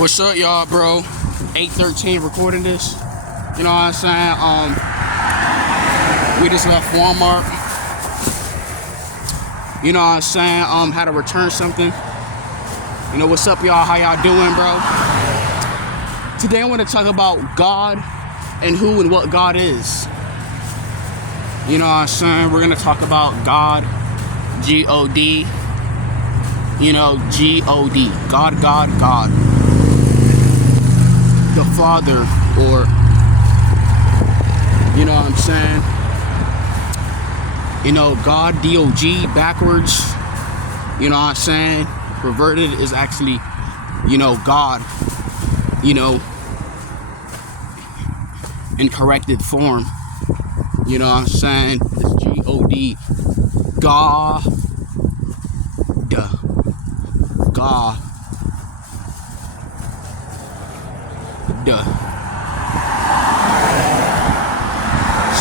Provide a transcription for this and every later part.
What's up, y'all, bro? 813 recording this. You know what I'm saying? We just left Walmart. You know what I'm saying? Had to return something. You know, what's up, y'all? How y'all doing, bro? Today I want to talk about God and who and what God is. You know what I'm saying? We're going to talk about God, G-O-D. You know, G-O-D. God, God, God. The Father, or, you know what I'm saying? You know, God, D-O-G, backwards. You know what I'm saying? Perverted is actually, you know, God, you know, in corrected form. You know what I'm saying? It's G-O-D. God. God.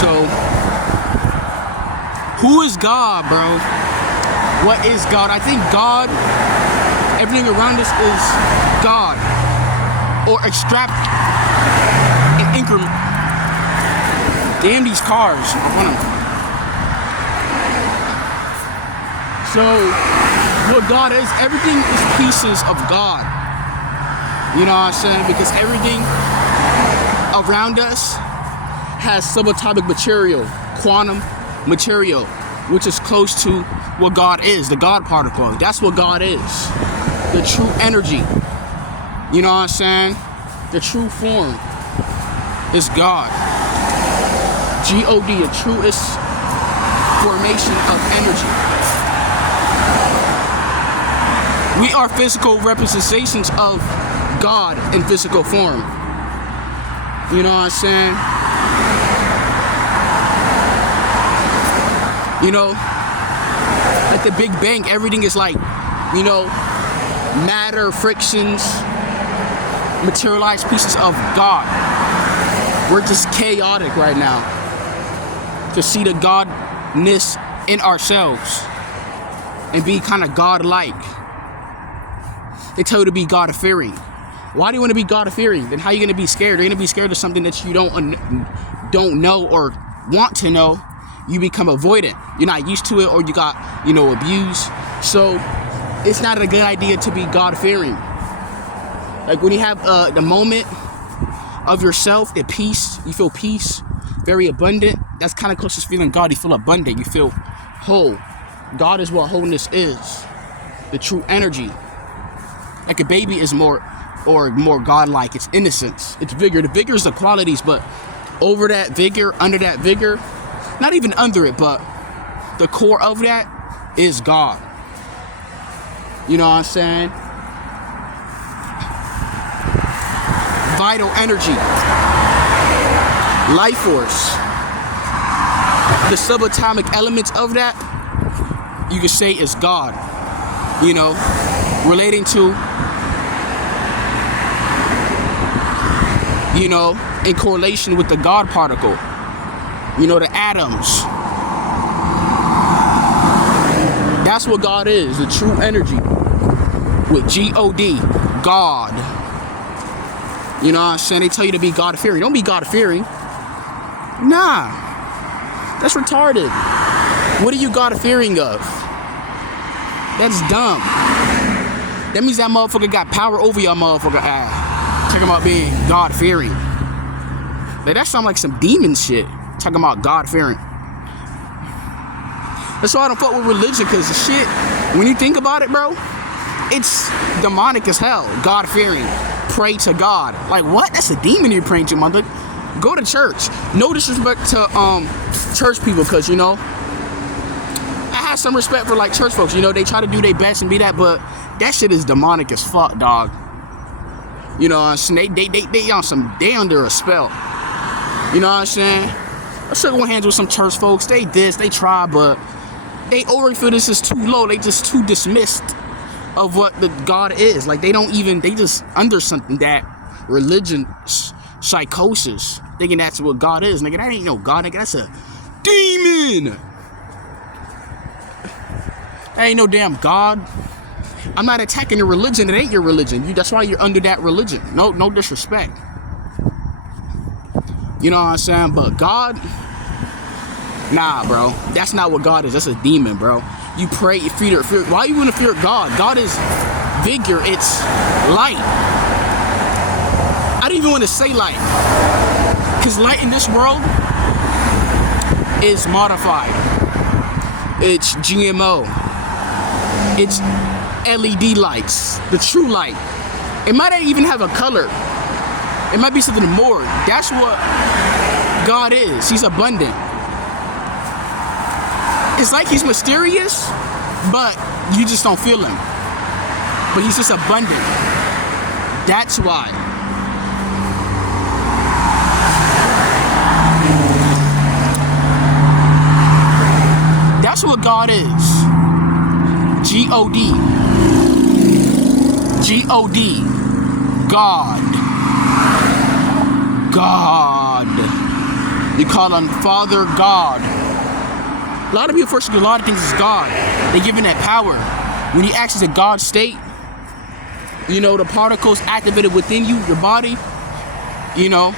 So, who is God, bro? What is God? I think God, everything around us is God. Or extract an increment. Damn these cars. I want them. So, what God is, everything is pieces of God. You know what I'm saying? Because everything around us has subatomic material, quantum material, which is close to what God is, the God particle. That's what God is. The true energy. You know what I'm saying? The true form is God. G-O-D, the truest formation of energy. We are physical representations of God in physical form. You know what I'm saying? You know, at the Big Bang, everything is like, you know, matter, frictions, materialized pieces of God. We're just chaotic right now to see the godness in ourselves and be kind of God-like. They tell you to be God-fearing. Why do you want to be God-fearing? Then how are you going to be scared? You're going to be scared of something that you don't know or want to know. You become avoidant. You're not used to it, or you got, you know, abused. So it's not a good idea to be God-fearing. Like when you have the moment of yourself at peace, you feel peace, very abundant. That's kind of closest feeling God. You feel abundant. You feel whole. God is what wholeness is. The true energy. Like a baby is more godlike. It's innocence. It's vigor. The vigor is the qualities, but over that vigor, under that vigor, not even under it, but the core of that is God. You know what I'm saying? Vital energy. Life force. The subatomic elements of that, you could say, is God. You know, relating to, you know, in correlation with the God particle. You know, the atoms. That's what God is, the true energy. With G-O-D, God. You know what I'm saying? They tell you to be God-fearing. Don't be God-fearing. Nah. That's retarded. What are you God-fearing of? That's dumb. That means that motherfucker got power over your motherfucker ass. Talking about being God-fearing. Like, that sound like some demon shit. Talking about God-fearing. That's why I don't fuck with religion, because the shit, when you think about it, bro, it's demonic as hell. God-fearing. Pray to God. Like, what? That's a demon you're praying to, mother. Go to church. No disrespect to church people, because, you know, I have some respect for, like, church folks. You know, they try to do their best and be that, but that shit is demonic as fuck, dog. You know what I'm saying? They on some, they under a spell. You know what I'm saying? I shook hands with some church folks. They try, but they already feel this is too low. They just too dismissed of what the God is. Like, they just under something that religion, psychosis, thinking that's what God is. Nigga, that ain't no God, nigga. That's a demon. That ain't no damn God. I'm not attacking your religion. It ain't your religion. That's why you're under that religion. No disrespect. You know what I'm saying? But God, nah, bro. That's not what God is. That's a demon, bro. You pray, you fear. Why you want to fear God? God is vigor. It's light. I don't even want to say light, because light in this world is modified. It's GMO. It's LED lights, the true light. It might not even have a color. It might be something more. That's what God is. He's abundant. It's like he's mysterious, but you just don't feel him. But he's just abundant. That's why. That's what God is. G-O-D. G-O-D. God. God. You call him Father God. A lot of people first do a lot of things as God. They give him that power. When he acts as a God state, you know, the particles activated within you, your body, you know,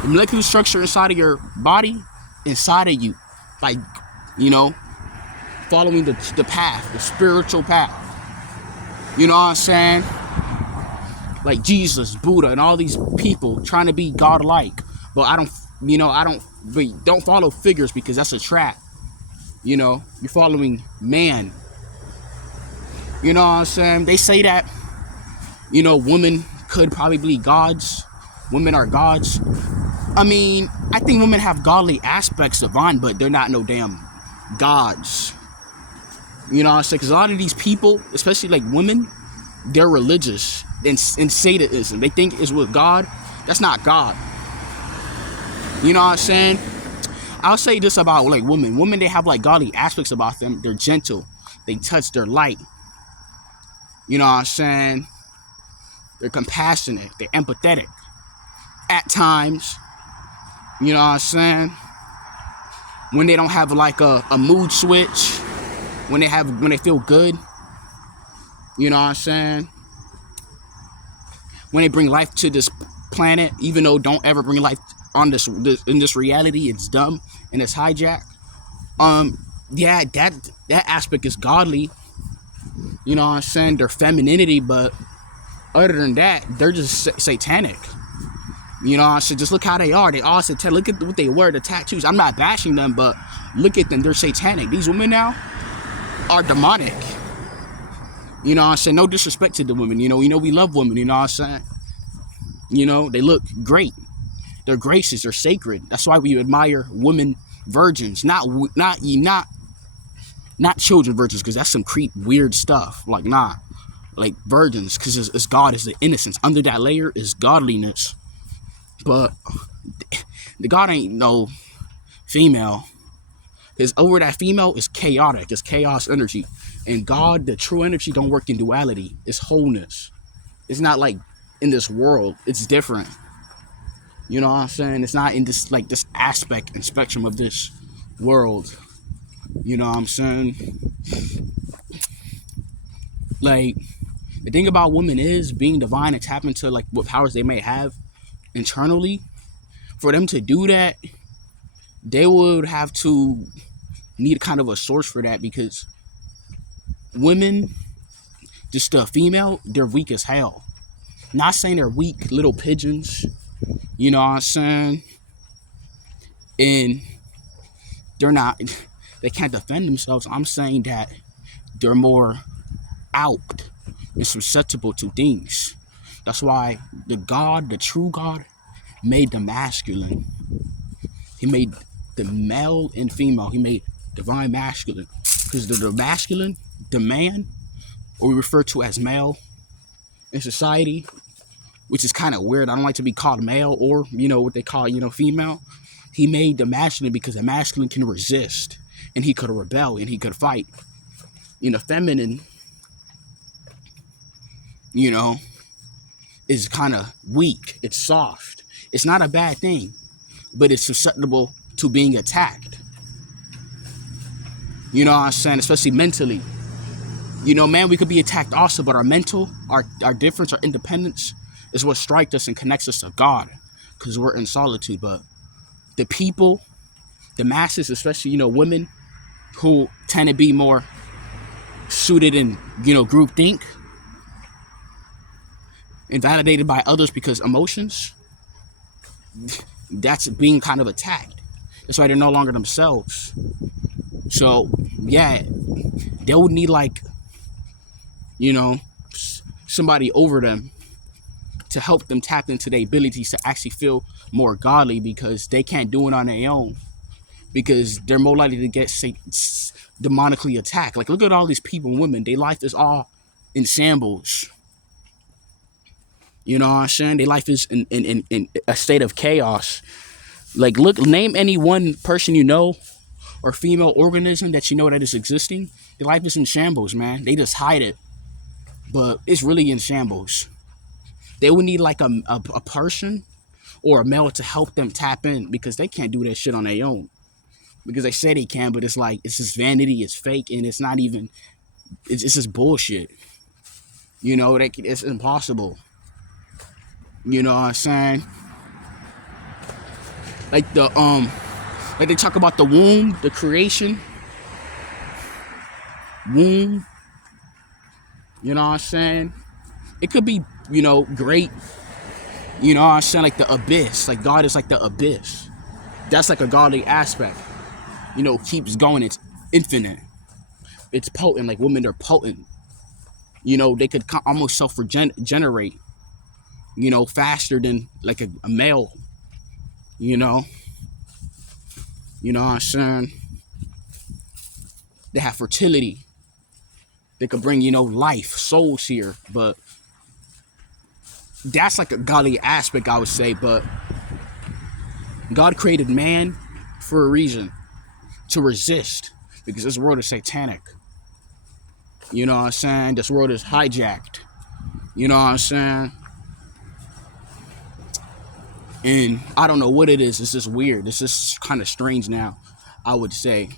the molecular structure inside of your body, inside of you, like, you know, following the path, the spiritual path. You know what I'm saying? Like Jesus, Buddha, and all these people trying to be God-like. But don't follow figures, because that's a trap. You know, you're following man. You know what I'm saying? They say that, you know, women could probably be gods. Women are gods. I mean, I think women have godly aspects divine, but they're not no damn gods. You know what I'm saying? Because a lot of these people, especially like women, they're religious in Satanism. They think it's with God. That's not God. You know what I'm saying? I'll say this about like women. Women, they have like godly aspects about them. They're gentle. They touch their light. You know what I'm saying? They're compassionate. They're empathetic. At times. You know what I'm saying? When they don't have like a mood switch. When they feel good. You know what I'm saying? When they bring life to this planet, even though don't ever bring life on this in this reality, it's dumb and it's hijacked. Yeah, that aspect is godly. You know what I'm saying? Their femininity, but other than that, they're just satanic. You know what I'm saying? Just look how they are. They all satanic. Look at what they wear, the tattoos. I'm not bashing them, but look at them. They're satanic. These women now are demonic. You know what I'm saying? No disrespect to the women. You know, we love women. You know what I'm saying? You know, they look great. They're gracious. They're sacred. That's why we admire women virgins, not children virgins, because that's some weird stuff. Like, nah, like virgins, because it's God, is the innocence. Under that layer is godliness. But the God ain't no female. Because over that female is chaotic. It's chaos energy. And God, the true energy, don't work in duality. It's wholeness. It's not like in this world. It's different. You know what I'm saying? It's not in this like this aspect and spectrum of this world. You know what I'm saying? Like, the thing about women is being divine and tap into like what powers they may have internally. For them to do that, they would have to need kind of a source for that, because women, just a female, they're weak as hell. Not saying they're weak little pigeons, you know what I'm saying? And they can't defend themselves. I'm saying that they're more out and susceptible to things. That's why the true God, made the masculine. He made the male and female. He made divine masculine. Because the masculine, the man, or we refer to as male in society, which is kind of weird. I don't like to be called male, or, you know, what they call, you know, female. He made the masculine because the masculine can resist, and he could rebel, and he could fight. You know, feminine, you know, is kind of weak. It's soft. It's not a bad thing, but it's susceptible to being attacked. You know what I'm saying? Especially mentally. You know, man, we could be attacked also, but our mental, our difference, our independence is what strikes us and connects us to God, because we're in solitude. But the people, the masses, especially, you know, women who tend to be more suited in, you know, group think and validated by others because emotions, that's being kind of attacked. That's why they're no longer themselves. So, yeah, they would need, like, you know, somebody over them to help them tap into their abilities to actually feel more godly, because they can't do it on their own, because they're more likely to get demonically attacked. Like, look at all these people and women. Their life is all in shambles. You know what I'm saying? Their life is in a state of chaos. Like, look, name any one person you know or female organism that you know that is existing. Their life is in shambles, man. They just hide it, but it's really in shambles. They would need like a person or a male to help them tap in, because they can't do that shit on their own. Because they say they can, but it's like, it's just vanity, it's fake, and it's not even, it's just bullshit. You know, it's impossible. You know what I'm saying? Like like they talk about the womb, the creation. Womb. You know what I'm saying? It could be, you know, great. You know what I'm saying? Like the abyss. Like God is like the abyss. That's like a godly aspect. You know, keeps going. It's infinite. It's potent. Like women are potent. You know, they could almost self-regenerate, you know, faster than like a male. You know what I'm saying? They have fertility. They could bring, you know, life, souls here. But that's like a godly aspect, I would say. But God created man for a reason, to resist, because this world is satanic. You know what I'm saying? This world is hijacked. You know what I'm saying? And I don't know what it is. It's just weird. It's just kind of strange now, I would say.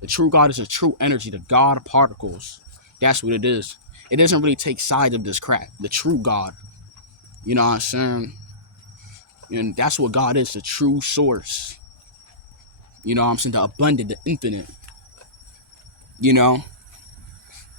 The true God is a true energy, the God of particles. That's what it is. It doesn't really take sides of this crap. The true God. You know what I'm saying? And that's what God is, the true source. You know what I'm saying? The abundant, the infinite. You know?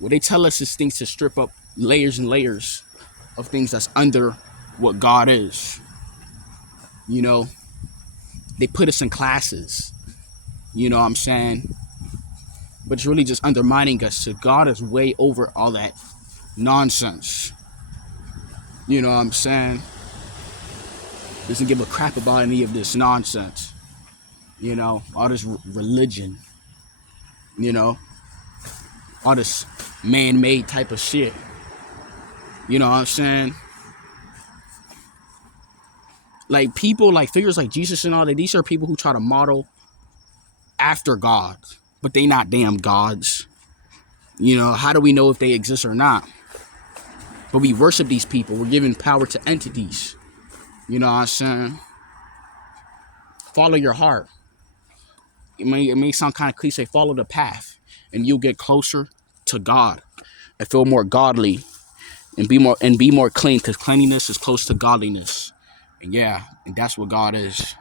What they tell us is things to strip up layers and layers of things that's under what God is. You know? They put us in classes. You know what I'm saying? But it's really just undermining us. So God is way over all that nonsense. You know what I'm saying? Doesn't give a crap about any of this nonsense. You know, all this religion. You know, all this man-made type of shit. You know what I'm saying? Like people, like figures like Jesus and all that, these are people who try to model after God, but they not damn gods. You know, how do we know if they exist or not? But we worship these people. We're giving power to entities. You know what I'm saying? Follow your heart. It may sound kind of cliche. Follow the path, and you'll get closer to God and feel more godly, and be more clean, because cleanliness is close to godliness. And yeah, and that's what God is.